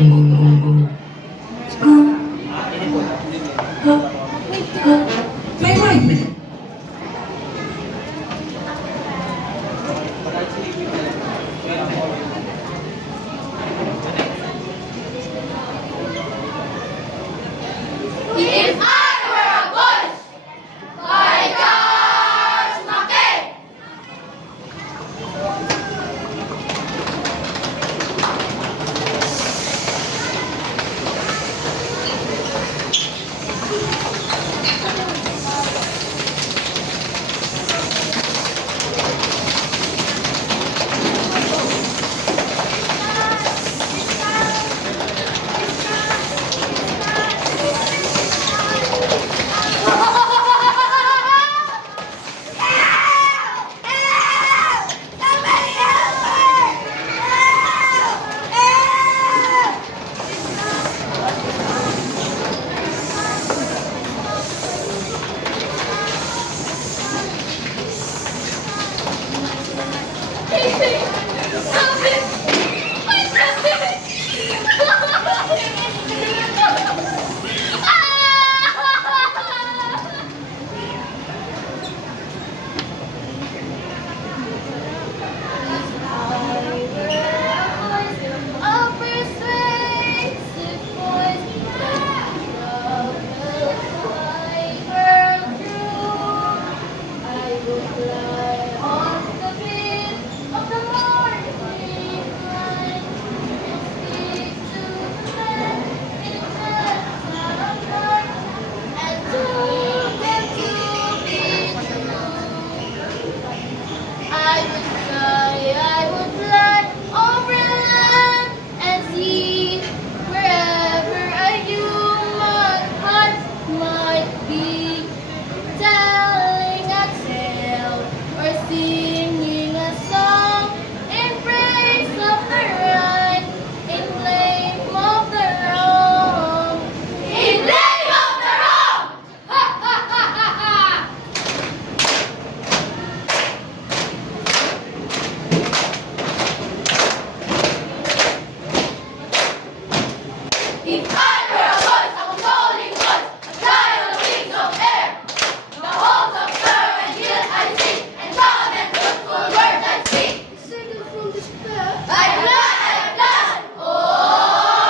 Wait a minute. If I were a bush, my gosh, Maki! I would fly over land and sea, wherever a human heart might be, telling a tale or singing a song in praise of the right, in blame of the wrong, in blame of the wrong! Ha ha ha ha ha! If I were a voice, a consoling voice, a fly on the wings of air, the halls of sorrow and guilt I seek, and calm and truthful words I speak. Single from despair, I fly, or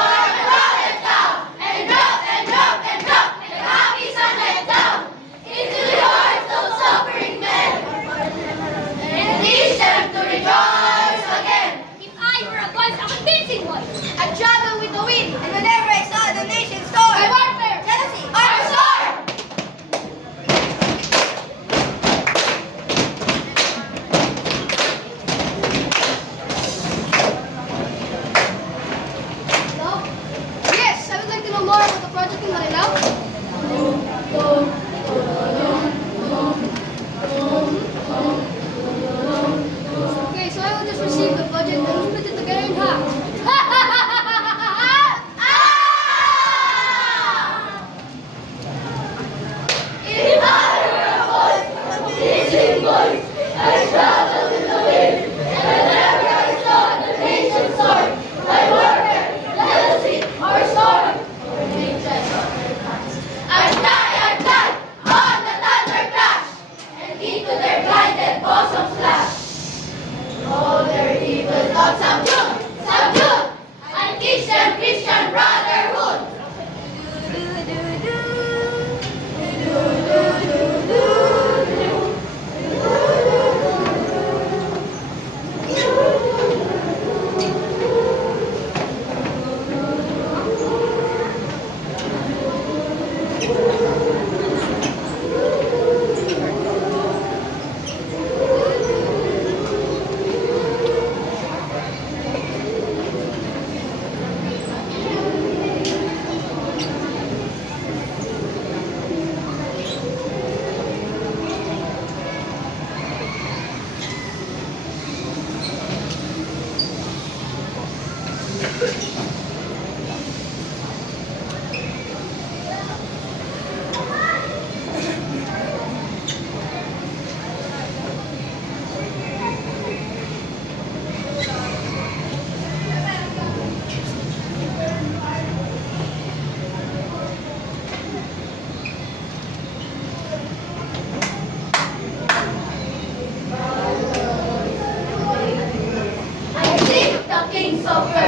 I drop it down, and drop, and drop, and drop, like happy sunlight down, into the hearts of suffering men, and teach them to rejoice again. If I were a voice, I'm a dancing voice. I travel with the wind, and whenever I saw the nation soar, my warfare, jealousy, are restored. Hello? Yes, I would like to know more about the project in Marilao. Okay, so I will just receive the budget and split it together in half. If I were a voice, a teaching voice, I traveled in the wind, and whenever I saw the nation soar, my warfare, jealousy, or storm, or nature of their past, I fly, on the thunder crash, and into their blinded bosoms flash. All their evil thoughts subdue, subdue, and teach them Christian brotherhood. of